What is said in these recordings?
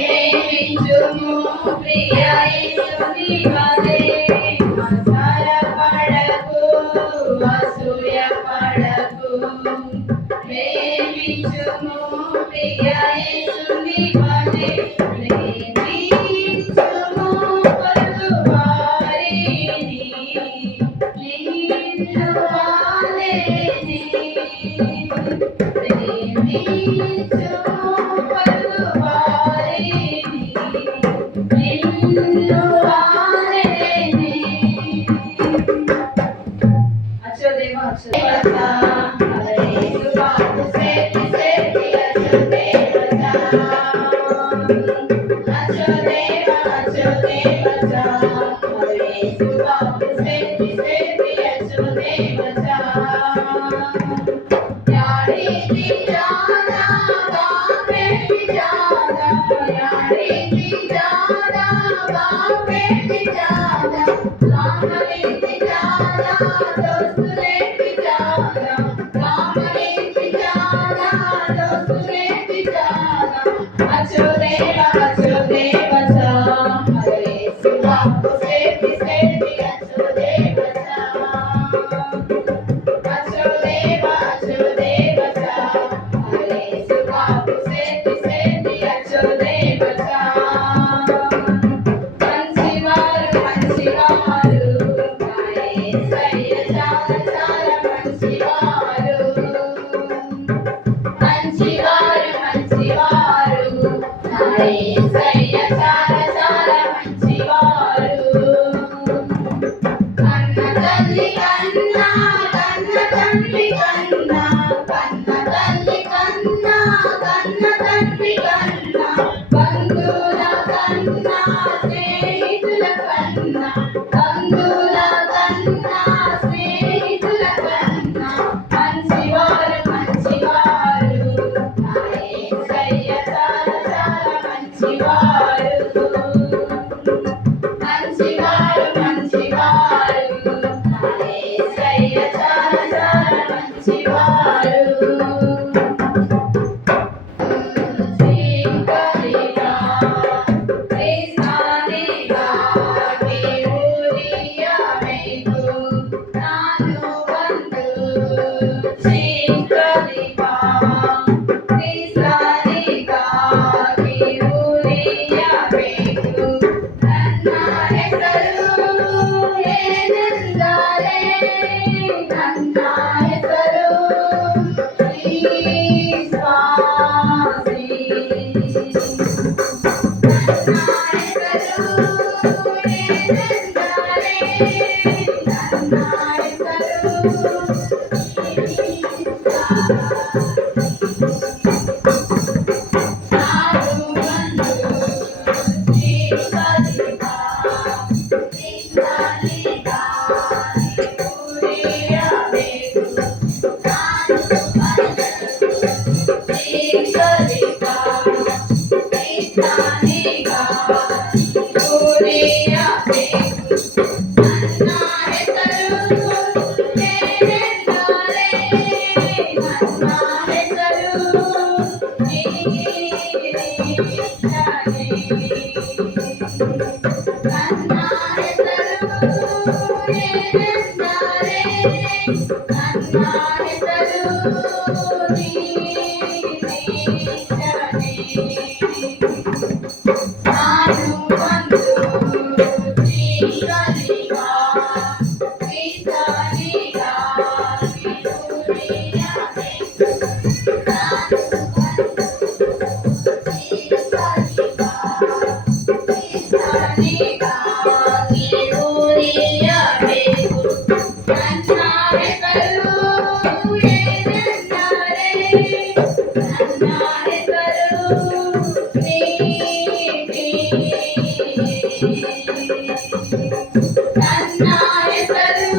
ప్రేమించుము ప్రియ యేసుని వలె మత్సరపడకు అసూయ పడకు ప్రేమించుము ప్రియ యేసుని వలె ప్రేమించుము పలువారిని నిన్ను వాలేని ప్రేమించుము వేగు నాను వందు శ్రీకరిగా శ్రీకానిగా కోరియా వేగు ನನ್ನ ಹೆಸರು ಏನೆಂದರೆ ನನ್ನ ಹೆಸರು ನನ್ನ ಹೆಸರು ಏನೆಂದರೆ ನನ್ನ ಹೆಸರು ನಾನು ಒಂದು ಶ್ರೀಕರಿಗ ಶ್ರೀಕರಿಗ ಕಿರುರಿಯ ನಾನು ಶ್ರೀಕರಿಗ ಕಿರುರಿಯ ಬೇಕು ನನ್ನ ಹೆಸರು ಏನೆಂದರೆ ನನ್ನ ಹೆಸರು ನನ್ನ ಹೆಸರು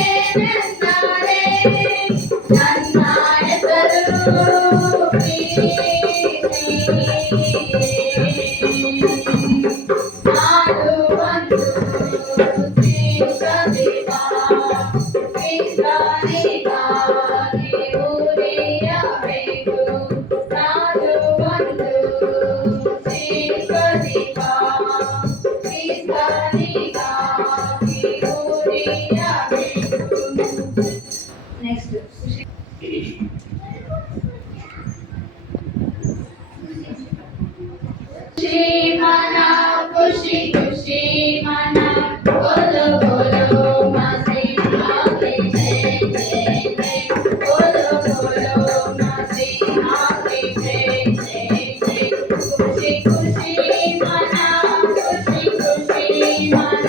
ಏನೆಂದರೆ ನನ್ನ ಹೆಸರು ನಾನು ಒಂದು ಶ್ರೀಕರಿಗ ಶ್ರೀಕರಿಗ ಕಿರುರಿಯ ಬೇಕು ನಾನು ಒಂದು ಶ್ರೀಕರಿಗ ಶ್ರೀಕರಿಗ ಕಿರುರಿಯ ಬೇಕು. ನೆಕ್ಸ್ಟ್ ಖುಷಿ ಮನ ಖುಷಿ ಖುಷಿ ಮನ ಬೋಲೋ ಬೋಲೋ ಮಸಿ ಆಗೆ ಜೈ ಜೈ ಜೈ ಬೋಲೋ ಬೋಲೋ ಮಸಿ ಆಗೆ ಜೈ ಜೈ ಜೈ ಖುಷಿ ಖುಷಿ ಮನ ಖುಷಿ ಖುಷಿ ಮನ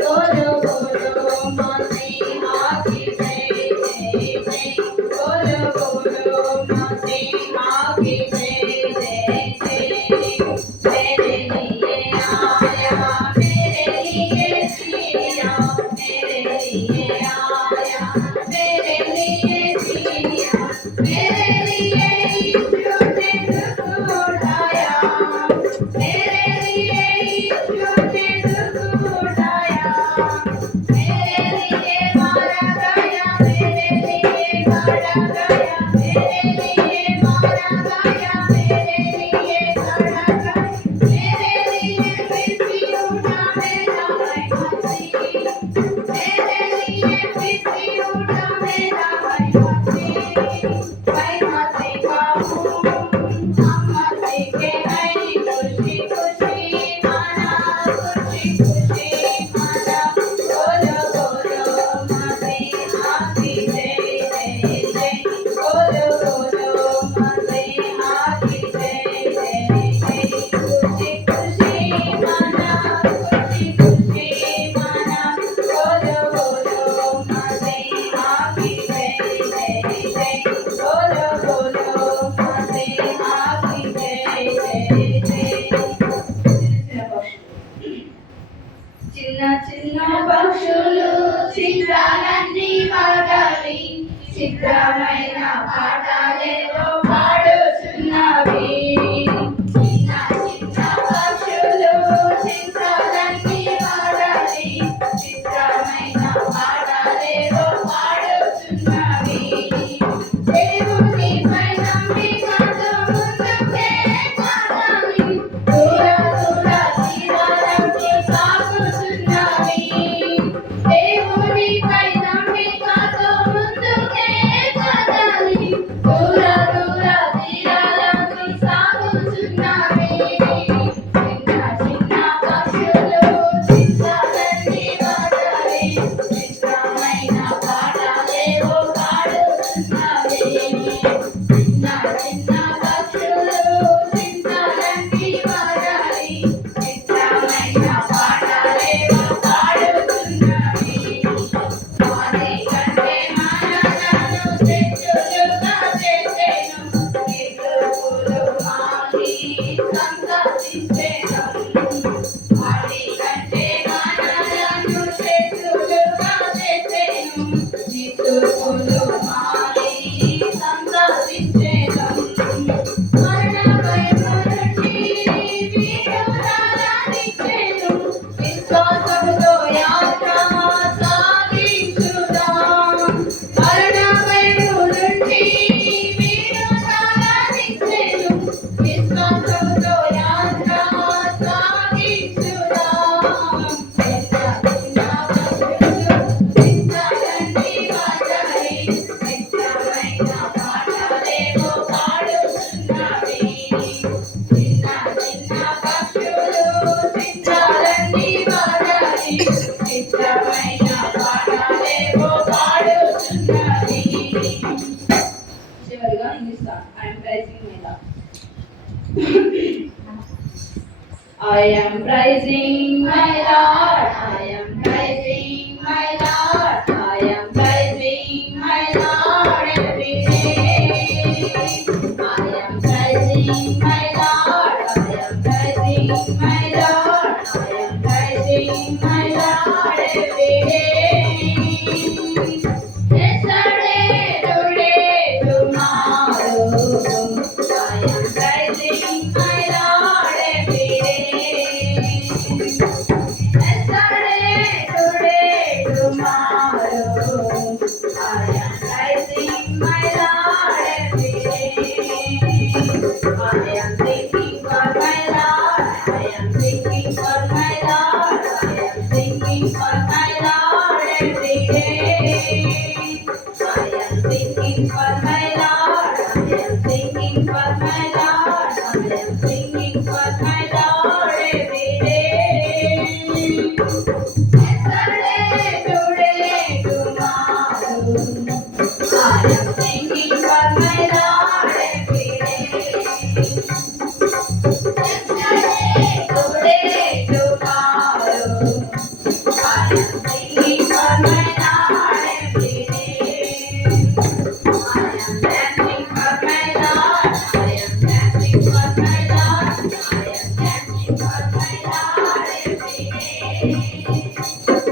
ಬೋಲೋ ಬೋಲೋ ಮಸಿ ಆಗೆ ಜೈ ಜೈ ಜೈ ಬೋಲೋ ಬೋಲೋ ಮಸಿ ಆಗೆ ಜೈ ಜೈ ಜೈ मेरे लिए आया मेरे लिए जिया मेरे लिए आया मेरे लिए जिया मेरे लिए यीशु ने दुख उठाया मेरे लिए यीशु ने दुख उठाया मेरे लिए मारा गया मेरे लिए गढ़ा गया मेरे लिए मारा गया मेरे लिए गढ़ा गया मेरे लिए फिर उठा मेरा भाई मसीह मेरे लिए फिर उठा मेरा भाई मसीह का हूँ हम मसीह के हैं खुशी खुशी माना खुशी खुशी माना बोलो बोलो मसीह आकी जय जय जय बोलो बोलो मसीह आकी जय जय जय खुशी खुशी माना खुशी खुशी माना बोलो बोलो मसीह आकी जय जय जय बोलो बोलो मसीह आकी जय जय जय చిన్న చిన్న పక్షులు చిత్రాలన్నీ వదలి చిత్రమైన పాటలేవో పాడుచున్నవి చిన్న చిన్న పక్షులు చిత్రాలన్నీ వదలి చిత్రమైన పాటలేవో పాడుచున్నవి దేవుని పైన నమ్మికతో ముందుకే సాగాలి దూర దూర తీరాలకు సాగుతున్నవి దేవుని పైన నమ్మికతో ముందుకే సాగాలి తూర్పులు మారి సంతోషించేదం. మరణ భయము నుండి విడుదలనిచ్చెను. విశ్వాసముతో యాత్ర సాగించుదాం. మరణ భయము నుండి విడుదలనిచ్చెను. విశ్వాసముతో యాత్ర సాగించుదాం. చివరిగా English I am praising my Lord. I am praising my Lord, I am praising my Lord, I am praising my Lord every day. I am praising my Lord, I am praising my Lord, I am praising my Lord every day. Yesterday, today, tomorrow, I am praising my Lord every day. Yesterday, today, tomorrow, I am praising my Lord every day. I am singing for my Lord, I am singing for my Lord, I am singing for my Lord every day. I am singing for my Lord, I am singing for my Lord, I am singing for my Lord every day. Yesterday, today, tomorrow, I am singing for my Lord every day. Yesterday, today, tomorrow, I am singing for my Lord every day. I am dancing for my Lord, I am dancing for my Lord, I am dancing for my Lord every day.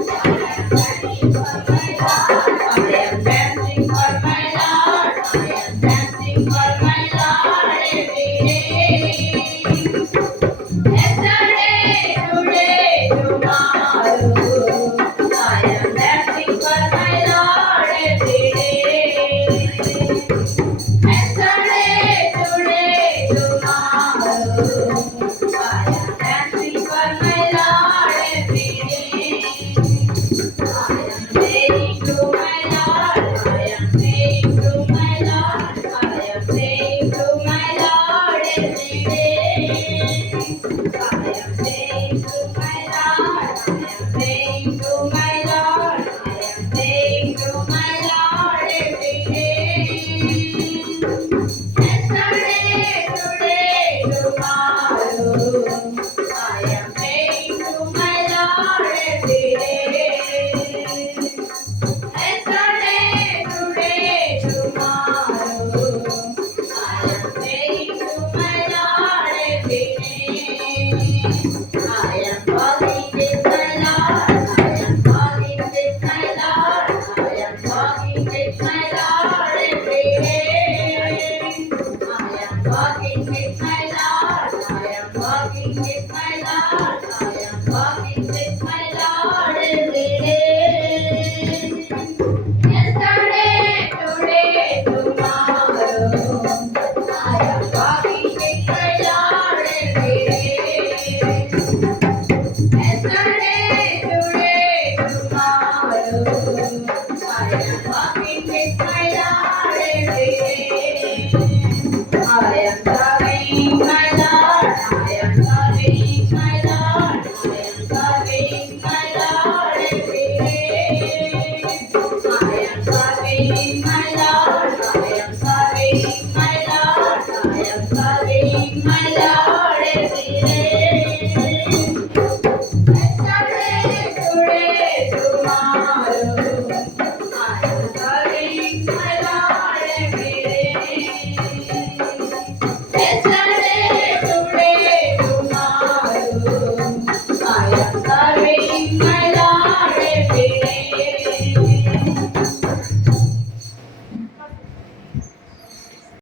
I am dancing for my Lord, I am dancing for my Lord, I am dancing for my Lord every day. Yesterday, today, tomorrow, I am dancing for my Lord every day. Yesterday, today, tomorrow, I am dancing for my Lord every day. I am praying to my Lord, I am praying to my Lord, I am praying to my Lord every day. I am praying to my Lord, I am praying to my Lord, I am praying to my Lord every day. Yesterday, today, tomorrow, I am praying to my Lord every day. Yesterday, today, tomorrow, I am praying to my Lord every day. I am walking with my Lord, I am walking with my Lord, I am walking with my Lord every day. I am walking with my Lord, I am walking with my Lord, I am walking with my Lord every day. Yesterday, today, tomorrow, I am walking with my Lord every day. Yesterday, today, tomorrow, I am walking with my Lord every day. I am serving my Lord, I am serving my Lord, I am serving my Lord every day. I am serving my Lord, I am serving my Lord, I am serving my Lord every day. Yesterday, today, tomorrow, I am serving my